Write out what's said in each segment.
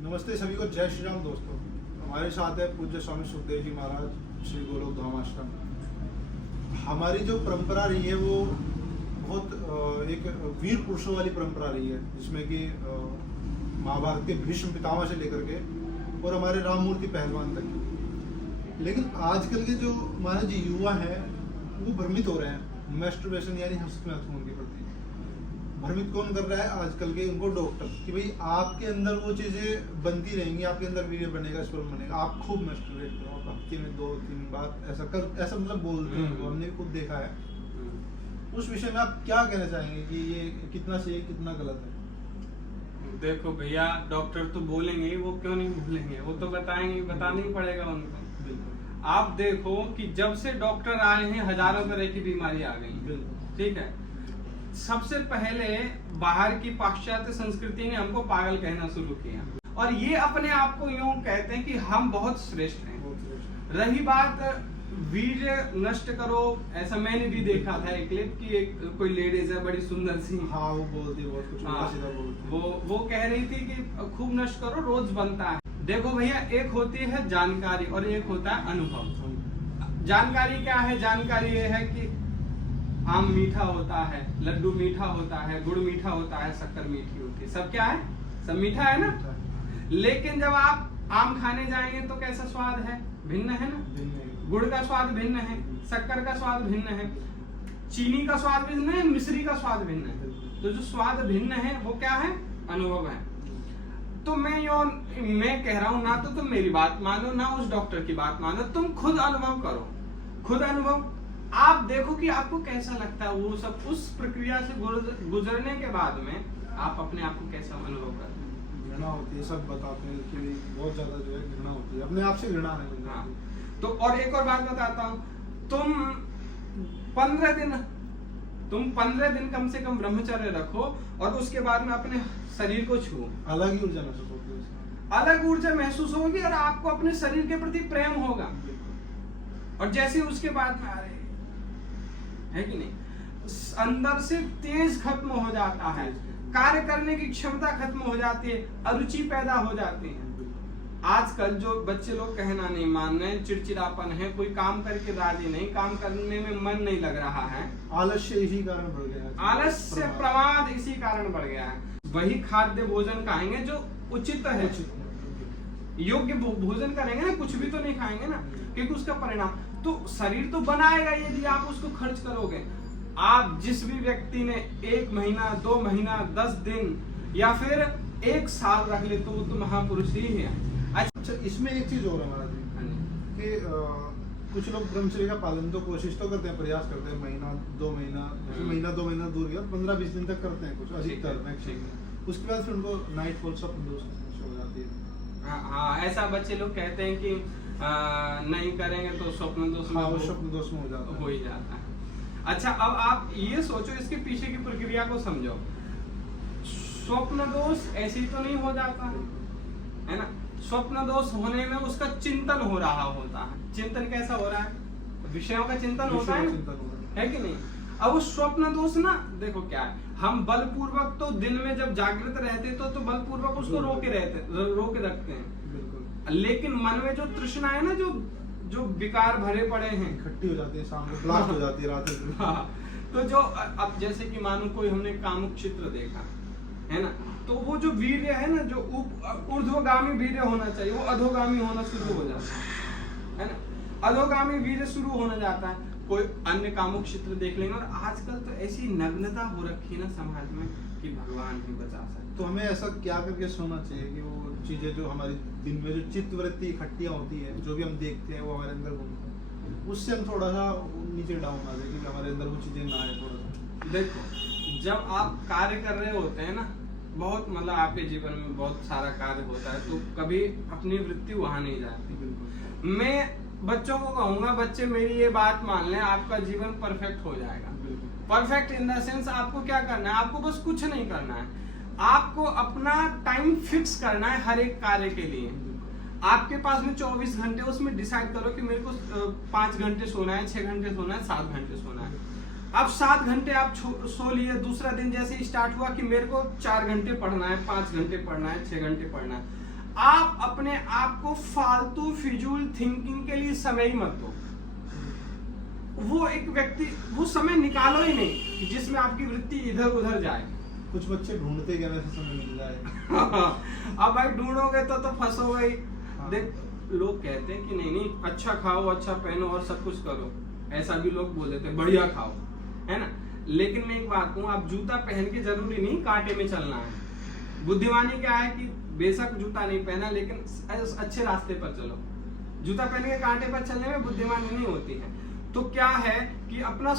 नमस्ते सभी को, जय श्री राम दोस्तों। हमारे साथ है पूज्य स्वामी सुखदेव जी महाराज, श्री गोलोक धाम आश्रम। हमारी जो परंपरा रही है वो बहुत एक वीर पुरुषों वाली परंपरा रही है, जिसमें कि महाभारत के भीष्म पितामह से लेकर के और हमारे राममूर्ति पहलवान तक। लेकिन आजकल के जो हमारे जो युवा हैं वो भ्रमित हो रहे हैं मैस्टरबेशन यानी हस्तमैथुन के प्रति। भ्रमित कौन कर रहा है आजकल के? उनको डॉक्टर, कि भाई आपके अंदर वो चीजें बनती रहेंगी, आपके अंदर वीर्य बनेगा, स्पर्म बनेगा, आप खूब मैस्टरबेट करो, आप हफ्ते में 2-3 बार ऐसा मतलब बोलते हैं, हमने भी खुद देखा है। उस विषय में आप क्या कहना चाहेंगे कि ये कितना सही कितना गलत है? देखो भैया, डॉक्टर तो बोलेंगे, वो क्यों नहीं बोलेंगे, वो तो बताएंगे, बताना ही पड़ेगा उनको। आप देखो कि जब से डॉक्टर आए हैं हजारों तरह की बीमारी आ गई, ठीक है। सबसे पहले बाहर की पाश्चात्य संस्कृति ने हमको पागल कहना शुरू किया और ये अपने आप को यूं कहते हैं कि हम बहुत श्रेष्ठ हैं। रही बात वीर्य नष्ट करो, ऐसा मैंने भी देखा था एक क्लिप की, एक कोई लेडीज है बड़ी सुंदर सी, हाँ वो बोलती है बहुत कुछ सीधा बोलती। वो कह रही थी कि खूब नष्ट करो, रोज बनता है। देखो भैया, एक होती है जानकारी और एक होता है अनुभव। जानकारी क्या है? जानकारी ये है कि आम मीठा होता है, लड्डू मीठा होता है, गुड़ मीठा होता है, शक्कर मीठी होती है, सब क्या है? सब मीठा है ना। लेकिन जब आप आम खाने जाएंगे तो कैसा स्वाद है? भिन्न है ना। गुड़ का स्वाद भिन्न है, शक्कर का स्वाद भिन्न है, चीनी का स्वाद भिन्न है, मिश्री का स्वाद भिन्न है। तो जो स्वाद भिन्न है वो क्या है? अनुभव है। तो मैं कह रहा हूं, ना तो तुम मेरी बात मानो ना उस डॉक्टर की बात मानो, तुम खुद अनुभव करो। खुद अनुभव आप देखो कि आपको कैसा लगता है वो सब। उस प्रक्रिया से गुजरने के बाद में आप अपने आप को कैसा अनुभव करते हैं? घृणा होती है, सब बताते हैं कि बहुत ज्यादा जो है घृणा होती है, अपने आप से घृणा है। हाँ, तो और एक और बात बताता हूँ, तुम 15 दिन कम से कम ब्रह्मचर्य रखो और उसके बाद में अपने शरीर को छुओ, अलग ही ऊर्जा महसूस होगी, अलग ऊर्जा महसूस होगी और आपको अपने शरीर के प्रति प्रेम होगा। और जैसे उसके बाद में आ रहे है कि नहीं, अंदर से तेज खत्म हो जाता है, कार्य करने की क्षमता खत्म हो जाती है, अरुचि पैदा हो जाती है। आजकल जो बच्चे लोग कहना नहीं मान रहे, चिड़चिड़ापन है, कोई काम करके राजी नहीं, काम करने में मन नहीं लग रहा है, आलस्य इसी कारण बढ़ गया है। आलस्य प्रमाद इसी कारण बढ़ गया है। वही खाद्य भोजन खाएंगे जो उचित है, योग्य भोजन करेंगे ना, कुछ भी तो नहीं खाएंगे ना, क्योंकि उसका परिणाम तो शरीर तो बनाएगा यदि आप उसको खर्च करोगे। आप जिस भी व्यक्ति ने 1 महीना 2 महीना 10 दिन या फिर 1 साल रख ले तो वो तो महापुरुष ही है। अच्छा, इसमें एक चीज और है महाराज कि कुछ लोग ब्रह्मचर्य का पालन तो कोशिश तो करते हैं, प्रयास करते हैं, महीना 2 महीना दूर गया 15-20 दिन तक करते हैं कुछ अधिकतर मैक्सिमम। उसके बाद फिर उनको नाइट फॉल स्वप्न दोष हो जाती है। हाँ, ऐसा बच्चे लोग कहते हैं कि नहीं करेंगे तो स्वप्न दोष में, स्वप्न दोष में हो ही जाता है। अच्छा, अब आप ये सोचो, इसके पीछे की प्रक्रिया को समझो। स्वप्न दोष ऐसे ही तो नहीं हो जाता है ना। स्वप्न दोष होने में उसका चिंतन हो रहा होता है। चिंतन कैसा हो रहा है? विषयों का चिंतन होता है कि नहीं। अब उस स्वप्न दोष ना, देखो क्या है, हम बलपूर्वक तो दिन में जब जागृत रहते तो बलपूर्वक उसको रोके रखते हैं। लेकिन मन में जो तृष्णा है ना, जो विकार भरे पड़े हैं, इकट्ठी हो जाती है, शाम को ब्लास्ट हो जाती है रात में। हाँ, तो जो अब जैसे कि मानो कोई हमने कामुक चित्र देखा है ना, तो वो जो वीर्य है ना, जो ऊर्ध्वगामी वीर्य होना चाहिए, वो अधोगामी होना शुरू हो जाता है ना। अधोगामी वीर्य शुरू होने जाता है, कोई अन्य कामुक चित्र देख लेंगे। और आजकल तो ऐसी नग्नता हो रखी है ना समाज में कि भगवान ही बचा सकते। तो हमें ऐसा क्या करके सोना चाहिए कि वो चीजें जो हमारी दिन में जो चित्त वृत्ति इकट्ठियां होती है, जो भी हम देखते हैं वो हमारे अंदर घूमती है, उससे हम थोड़ा सा नीचे डाउन आ जाए कि हमारे अंदर वो चीजें ना आए। थोड़ा सा देखो, जब आप कार्य कर रहे होते हैं ना, बहुत मतलब आपके जीवन में बहुत सारा कार्य होता है, तो कभी अपनी वृत्ति वहां नहीं जाती। बिल्कुल, मैं बच्चों को कहूंगा, बच्चे मेरी ये बात मान लें, आपका जीवन परफेक्ट हो जाएगा। परफेक्ट इन द सेंस, आपको क्या करना है? आपको बस कुछ नहीं करना है, आपको अपना टाइम फिक्स करना है हर एक कार्य के लिए। आपके पास में 24 घंटे, उसमें डिसाइड करो कि मेरे को 5 घंटे सोना है, 6 घंटे सोना है, 7 घंटे सोना है। अब 7 घंटे आप सो लिए, दूसरा दिन जैसे ही स्टार्ट हुआ कि मेरे को 4 घंटे पढ़ना है, 5 घंटे पढ़ना है, 6 घंटे पढ़ना है। आप अपने आप को फालतू फिजूल थिंकिंग के लिए समय ही मत दो। वो एक व्यक्ति, वो समय निकालो ही नहीं कि जिसमें आपकी वृत्ति इधर उधर जाए। कुछ बच्चे ढूंढते क्या वैसे समय मिल जाए। अब भाई ढूंढोगे तो फंसोगे ही। हाँ। देख, लोग कहते हैं कि नहीं नहीं अच्छा खाओ, अच्छा पहनो और सब कुछ करो, ऐसा भी लोग बोल देते हैं बढ़िया खाओ, है ना। लेकिन मैं एक बात कहूँ, आप जूता पहन के जरूरी नहीं कांटे में चलना है। बुद्धिमानी क्या है कि बेशक जूता नहीं पहना लेकिन अच्छे रास्ते पर चलो। जूता पहन के कांटे पर चलने में बुद्धिमानी नहीं होती है। तो क्या है कि अपना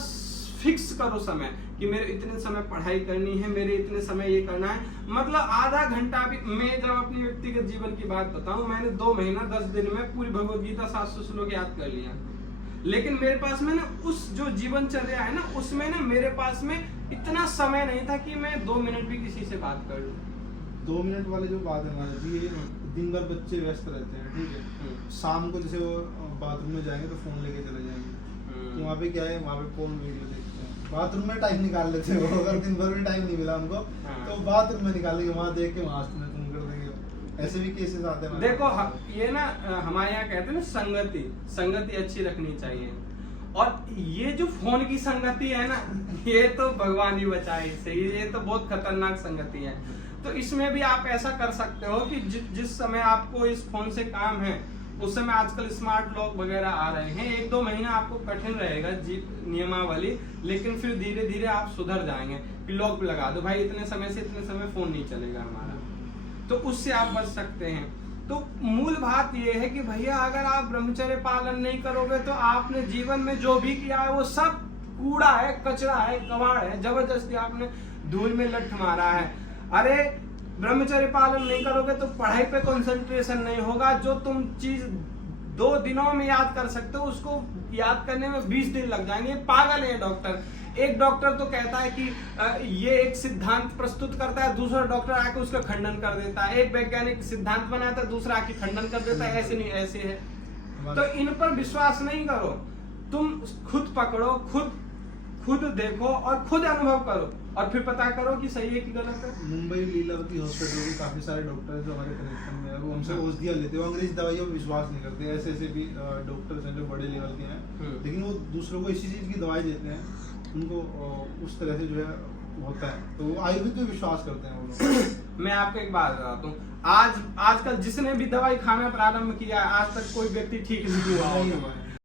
फिक्स करो समय कि मेरे इतने समय पढ़ाई करनी है, मेरे इतने समय ये करना है। मतलब आधा घंटा भी, मैं जब अपनी व्यक्तिगत जीवन की बात बताऊं, मैंने 2 महीना 10 दिन में पूरी भगवत गीता 700 श्लोक याद कर लिया। लेकिन मेरे पास में ना उस जो जीवनचर्या है ना, उसमें ना मेरे पास में इतना समय नहीं था कि मैं 2 मिनट भी किसी से बात कर लूं। 2 मिनट वाले जो बात है हमारे जी, ये दिन भर बच्चे व्यस्त रहते हैं, ठीक है। शाम को जैसे वो बाथरूम में जाएंगे तो फोन लेके चले जाएंगे, तो वहाँ पे क्या है, वहाँ पे फोन वीडियो देखते हैं। बाथरूम में टाइम निकाल लेते हैं वो, अगर दिन भर भी टाइम नहीं मिला उनको तो बाथरूम में निकाल लेंगे, वहाँ देख के वहाँ तुम कर देंगे। ऐसे भी केसेस आते हैं। देखो ये ना हमारे यहाँ कहते हैं ना, संगति अच्छी रखनी चाहिए। और ये जो फोन की संगति है ना, ये तो भगवान ही बचाए इससे, ये तो बहुत खतरनाक संगति है। तो इसमें भी आप ऐसा कर सकते हो कि जिस समय आपको इस फोन से काम है, उस समय आजकल स्मार्ट लॉक वगैरह आ रहे हैं। 1-2 महीना आपको कठिन रहेगा नियमावली, लेकिन फिर धीरे धीरे आप सुधर जाएंगे कि लॉक लगा दो भाई, इतने समय से इतने समय फोन नहीं चलेगा हमारा, तो उससे आप बच सकते हैं। तो मूल बात यह है कि भैया अगर आप ब्रह्मचर्य पालन नहीं करोगे तो आपने जीवन में जो भी किया है वो सब कूड़ा है, कचरा है, कबाड़ है, जबरदस्ती आपने धूल में लठ मारा है। अरे ब्रह्मचर्य पालन नहीं करोगे तो पढ़ाई पे कंसंट्रेशन नहीं होगा। जो तुम चीज 2 दिनों में याद कर सकते हो, उसको याद करने में 20 दिन लग जाएंगे। पागल है डॉक्टर। एक डॉक्टर तो कहता है कि ये एक सिद्धांत प्रस्तुत करता है, दूसरा डॉक्टर आके उसका खंडन कर देता है। एक वैज्ञानिक सिद्धांत बनाता है, दूसरा आके खंडन कर देता है। ऐसे नहीं, ऐसे है। तो इन पर विश्वास नहीं करो, तुम खुद पकड़ो, खुद देखो और खुद अनुभव करो और फिर पता करो कि सही है कि गलत है। मुंबई लीलावती हॉस्पिटल में काफी सारे डॉक्टर हैं जो हमारे कनेक्शन में है, वो हमसे औषधियाँ लेते हैं, वो अंग्रेजी दवाइयों पर विश्वास नहीं करते। ऐसे भी डॉक्टर्स हैं जो बड़े लेवल के हैं, लेकिन वो दूसरों को इसी चीज की दवाई देते हैं, उनको उस तरह से जो है होता है, तो वो आयुर्वेद पे विश्वास करते हैं वो लोग। मैं आपको एक बात बताता हूँ, आजकल जिसने भी दवाई खाना प्रारंभ किया, आज तक कोई व्यक्ति ठीक नहीं हुआ।